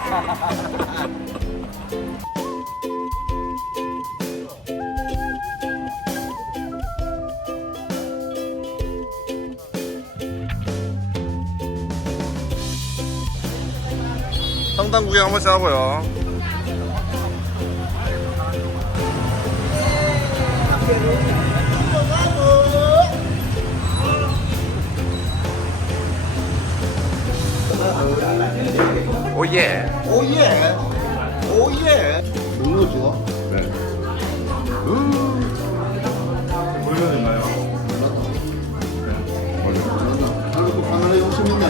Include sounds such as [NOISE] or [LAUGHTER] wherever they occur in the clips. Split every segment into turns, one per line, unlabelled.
[LAUGHS] 성당 구경 한번 하고요. 오예.
오예 오예 누구 줘?
네.
보여드나요?
한국도 카메라 욕심 있네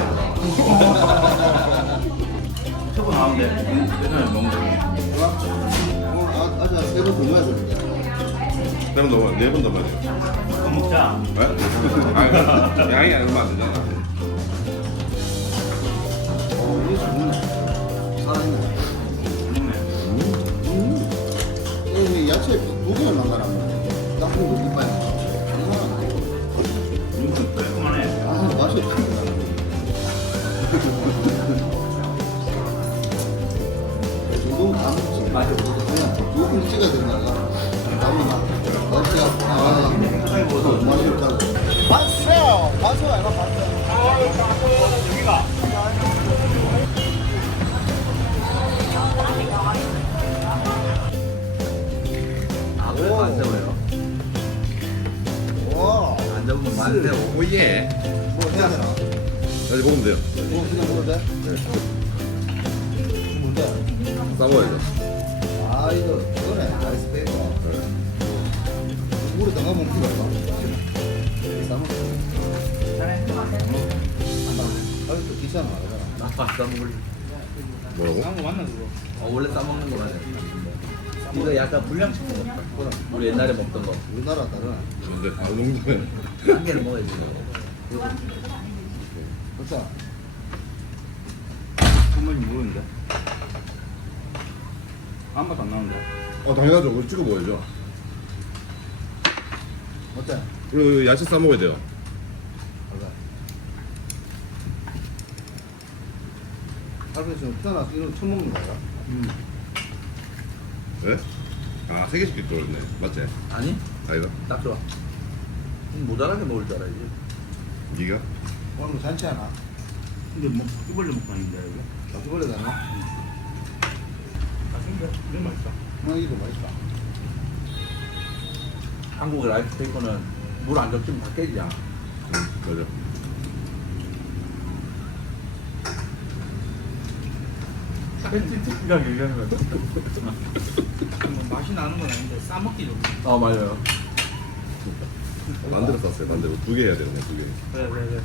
최고 나오는데 예전에 먹는
오늘 아, 아자 세번 더 넣어야 됩니다
네번 넘어, 네번 넘어야 돼요.
거 먹자
네? 아니, 양이 얼마 안 되잖아.
어 이게 좋네 야채 만나란 말이야 나쁜 거 이빨
눈좀 깔끔하네
아 맛이 이 정도면 다 먹지 그냥 두분 찍어야 된
잡으면 만세워.
오예.
뭐 해야 되나?
다시 먹으면 돼요.
뭐 그냥 먹어도 돼? 네. 뭔데?
싸먹어야죠.
아 이거 이거네 라이스 페이퍼 물에 담가 먹는 필요 없나? 싸먹어 아 이거 귀찮아 그잖아
나 싸먹을.
뭐라고?
거 맞나 그거?
어, 원래 싸먹는 거 맞아. 이거 약간 불량식품 같다. 우리 옛날에 먹던 거.
우리나라 다르나?
근데 아, 농도는
한 개를 먹어야지.
그렇죠?
한번이 모르는데 아무 맛도 안 나는데
어 당연하죠. 그거 찍어 먹어야죠.
어때?
그 야채 싸 먹어야 돼요.
지금 태어나서 이런 처음 먹는 거야?
네? 아, 세 개씩 들어있네. 맞지?
아니?
아이가?
딱 좋아. 음, 모자라게 먹을 줄 알아야지.
니가?
오늘 뭐 잔치 하나?
근데 뭐 바퀴벌레 먹고 있는데 이거?
바퀴벌레 되나?
맛있는데? 이거 맛있다
뭐 이거 맛있다
한국의 라이스 페이퍼는 물 안 적시면 다 깨지잖아.
응, 맞아.
팬티티가 얘기하는 거야 뭐 맛이 나는 건 아닌데 싸먹기 좋네
어, 맞아요.
만들어 쌌어요. 만들어 두 개 해야 되네. 두 개.
그래 그래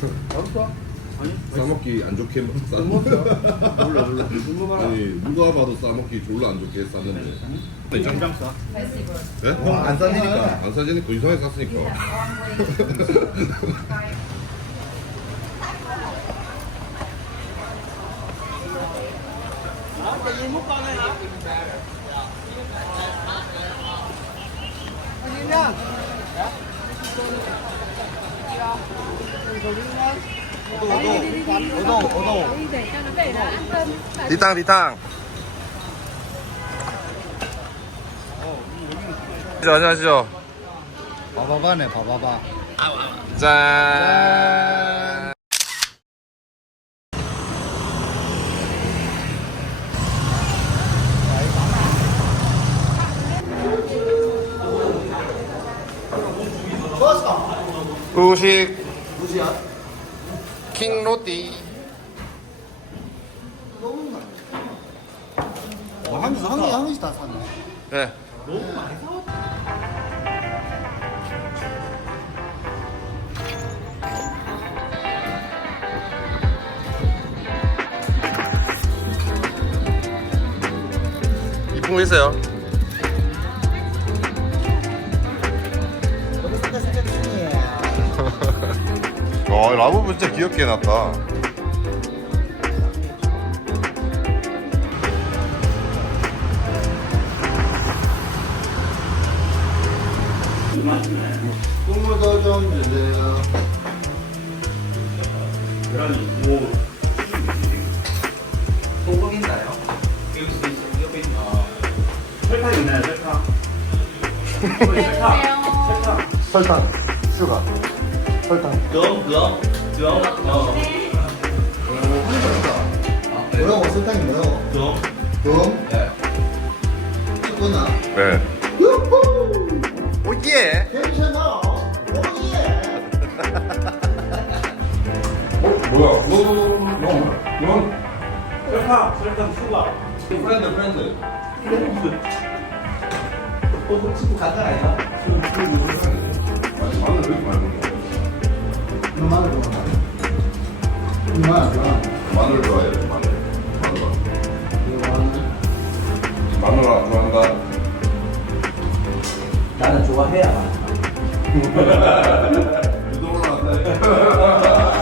그래
맛있다?
아니
싸먹기 안 좋게 뭐 싸.
몰라 몰라 이거 봐라
아니 누가 봐도 싸먹기 졸라 안 좋게 쌌는데. 네, 짱.
장장 싸
네?
안 싸지니까
안 싸지니까 이상하게 쌌으니까. [LAUGHS] [LAUGHS]
오동 오동
đi để cho nó về đã an tâm
리탕 리탕. 안녕하시죠.
바바바네 바바바
짠. 후식
무시야?
킹 로띠
너무 많네 어, 한, 한, 개, 한 개씩 다 샀네
네. 이쁜 거 있어요? 아, 와 라면 진짜 귀엽게 해놨다
국물도 있나요?
여기 있어
있어 옆에 있나
설탕 네, 있나요 설탕?
설탕 설탕 추가. 정, 정.
뭐라고 설탕이 뭐라고?
정.
금?
네.
찍거나.
네.
유후!
오예.
괜찮아. 오예.
어 뭐야?
설탕, 설탕, 수가. 프렌드, 프렌드. 어, 그 친구 간단 아니야?
마늘 왜 이렇게 많이 넣어?
너 마늘. 너 마늘 좋아한다.
마늘 좋아해. 마늘. 마늘.
마늘.
마늘 안 좋아한다.
나는 좋아해야. [LAUGHS] [LAUGHS]
유도를 한다. [LAUGHS]